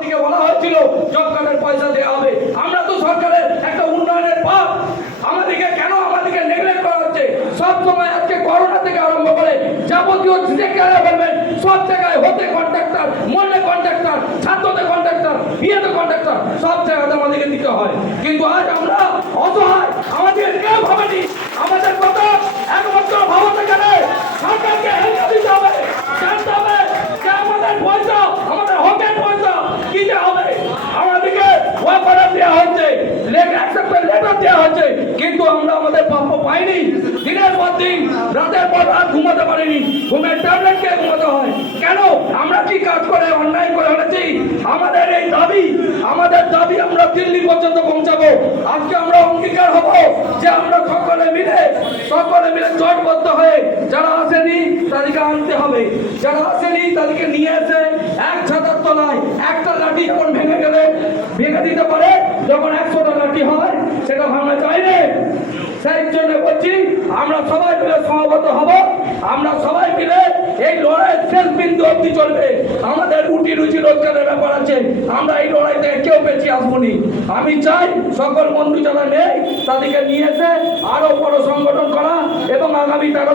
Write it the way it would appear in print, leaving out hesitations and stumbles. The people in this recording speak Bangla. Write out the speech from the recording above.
থেকে বলা হয়েছিল জব কার্ডের পয়সা দেওয়া হবে। আমরা তো সরকারের একটা উন্নয়নের পথ, আমাদেরকে নেগলেক্ট করা হচ্ছে। সব সময় আজকে করোনা থেকে আরম্ভ করে যাবতীয় যেখানে বলবেন সব জায়গায় হতে কন্ট্রাক্টর, মরলে কন্ট্রাক্টর, ছাত্রতে কন্ট্রাক্টর, বিয়েতে কন্ট্রাক্টর, সব জায়গাতে আমাদেরকে দিতে হয়। কিন্তু আজ আমরা অসহায়, আমাদের কেউ ভাবেনি। আমাদের কত একমাত্র ভাবতে গেলে সরকারকে হেল্প দিতে হবে, জানতে হবে যে আমাদের পয়সা, আমাদের হকের পয়সা কি যে হবে। আমাদেরকে ওয়াপার দেওয়া হচ্ছে, লেটার দেওয়া হচ্ছে, কিন্তু আমরা আমাদের প্রাপ্য পাইনি। দিনের পর দিন, রাতের পর রাত ঘুমাতে পারিনি। ঘুমের ট্যাবলেট খেয়ে ঘুমাতে হয়। কেন? আমরা কি কাজ করে অন্যায় করে হয়েছি? আমাদের এই দাবি, আমাদের দাবি আমরা দিল্লি পর্যন্ত পৌঁছাবো। আজকে আমরা অঙ্গীকার হব যে আমরা সকলে মিলে জোটবদ্ধ হয়ে যারা আসেনি তাদেরকে আনতে হবে, যারা আসেনি তাদেরকে নিয়ে এসে এক ছাতার তলায় একটা লাঠি যখন ভেঙে গেলে ভেঙে দিতে পারে, যখন 100টা লাঠি হয় সেটা ভাঙা যায় না। সেই জন্য বলছি আমরা সবাই মিলে সমবেত হব, আমরা সবাই মিলে এই লড়াইয়ের শেষ বিন্দু অবধি চলবে। আমাদের রুটি রুজি রোজগারের ব্যাপার আছে, আমরা এই লড়াই থেকে কেউ বেঁচে আসবনি। আমি চাই সকল বন্ধু যারা নেই তাদেরকে নিয়ে এসে আরো বড় সংগঠন করা এবং আগামী 13